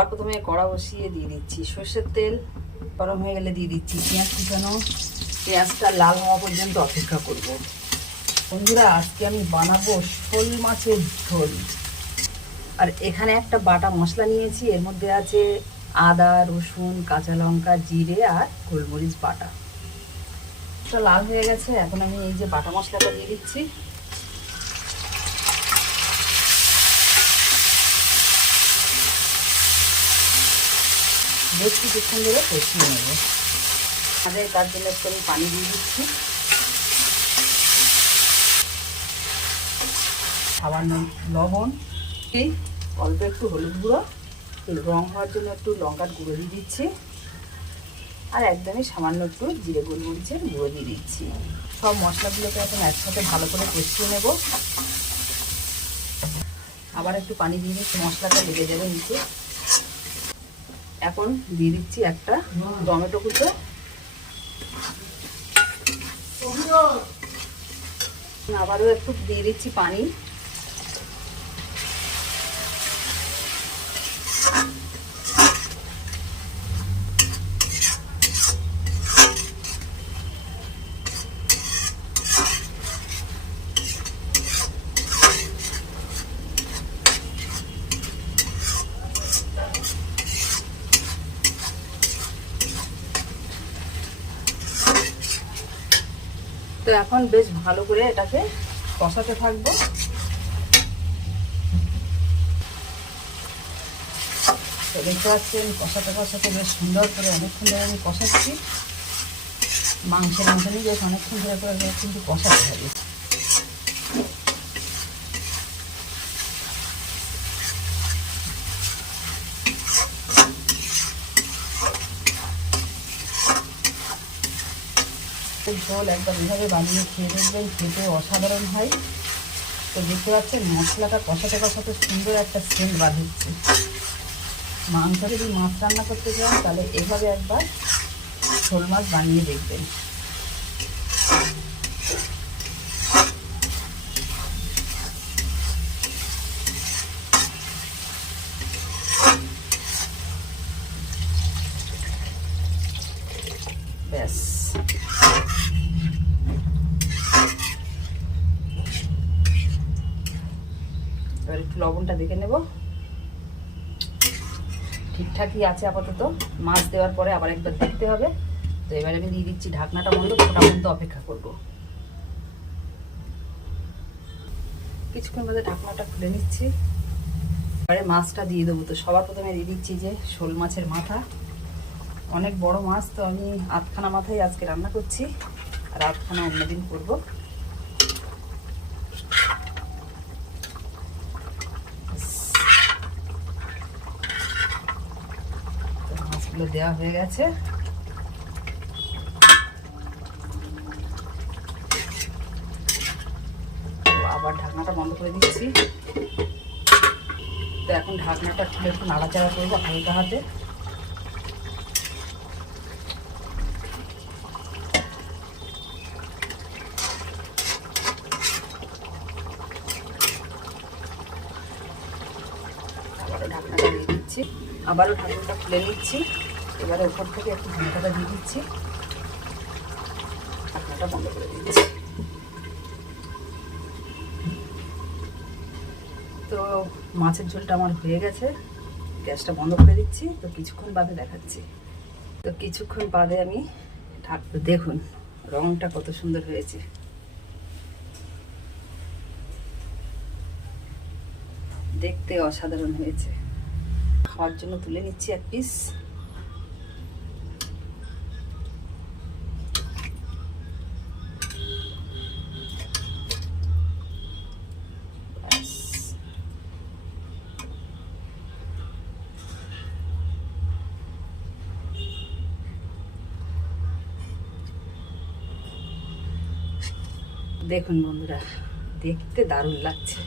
আর প্রথমে কড়া বসিয়ে দিয়ে দিচ্ছি সর্ষের তেল। গরম হয়ে গেলে দিয়ে দিচ্ছি পেঁয়াজ কুচানো। পেঁয়াজটা লাল হওয়া পর্যন্ত অপেক্ষা করব। বন্ধুরা, আজকে আমি বানাবো শোল মাছের ঝোল। আর এখানে একটা বাটা মশলা নিয়েছি, এর মধ্যে আছে আদা, রসুন, কাঁচা লঙ্কা, জিরে আর গোলমরিচ বাটা। লাল হয়ে গেছে, এখন আমি এই যে বাটা মশলাটা দিয়ে দিচ্ছি। বেশ কিছুক্ষণ ধরে কষিয়ে নেব। তার জন্য একটু আমি পানি দিয়ে দিচ্ছি। সামান্য লবণ, অল্প একটু হলুদ গুঁড়ো, রং হওয়ার জন্য একটু লঙ্কার গুঁড়ো দিয়ে দিচ্ছি, আর একদমই সামান্য একটু জিরে গোলমরিচের গুঁড়ো দিয়ে দিচ্ছি। সব মশলাগুলোকে এখন একসাথে ভালো করে কষিয়ে নেব। আবার একটু পানি দিয়ে দিচ্ছি, মশলাটা লেগে যাবে নিচে। এখন দিয়ে দিচ্ছি একটা টমেটো কুচো। আবারও একটু দিয়ে দিচ্ছি পানি। তো এখন বেশ ভালো করে এটাকে কষাতে থাকবো। তো দেখতে পাচ্ছেন কষাতে কষাতে বেশ সুন্দর করে অনেকক্ষণ ধরে আমি কষাচ্ছি। মাংসের মতনই বেশ অনেকক্ষণ ধরে করে কিন্তু কষাতে হবে। ঝোল একবার এভাবে বানিয়ে খেয়ে দেখবেন, খেতে অসাধারণ হয়। তো দেখতে পাচ্ছেন মশলাটা কষাতে কষাতে সুন্দর একটা সেন্ট বার হচ্ছে। মাংস যদি মাছ রান্না করতে চান তাহলে এভাবে একবার শোল মাছ বানিয়ে দেখবেন। ব্যাস, এবার একটু লবণটা দেখে নেব, ঠিকঠাকই আছে আপাতত। মাছ দেওয়ার পরে আবার একবার দেখতে হবে। তো এবার আমি দিয়ে দিচ্ছি ঢাকনাটা বন্ধ, ফোটা পর্যন্ত অপেক্ষা করব। কিছুক্ষণ বাদে ঢাকনাটা খুলে নিচ্ছি। এবারে মাছটা দিয়ে দেবো। তো সবার প্রথমে দিয়ে দিচ্ছি যে শোল মাছের মাথা। অনেক বড় মাছ, তো আমি আধখানা মাথাই আজকে রান্না করছি, আর আধখানা অন্যদিন করবো। মাছগুলো দেওয়া হয়ে গেছে। আবার ঢাকনাটা বন্ধ করে দিচ্ছি। তো এখন ঢাকনাটা খুলে একটু নাড়াচাড়া করবো হালকা হাতে। আবারও ঢাকনাটা দিয়ে দিচ্ছি, আবারও ঢাকনাটা খুলে নিচ্ছি। এবারে উপর থেকে একটু ঢাকনাটা দিয়ে দিচ্ছি, ঢাকনাটা বন্ধ করে দিচ্ছি। তো মাছের ঝোলটা আমার হয়ে গেছে, গ্যাসটা বন্ধ করে দিচ্ছি। তো কিছুক্ষণ বাদে দেখাচ্ছি। তো কিছুক্ষণ বাদে আমি ঢাকবো। দেখুন রংটা কত সুন্দর হয়েছে, দেখতে অসাধারণ হয়েছে। খাওয়ার জন্য তুলে নিচ্ছি এক পিস। দেখুন বন্ধুরা, দেখতে দারুণ লাগছে।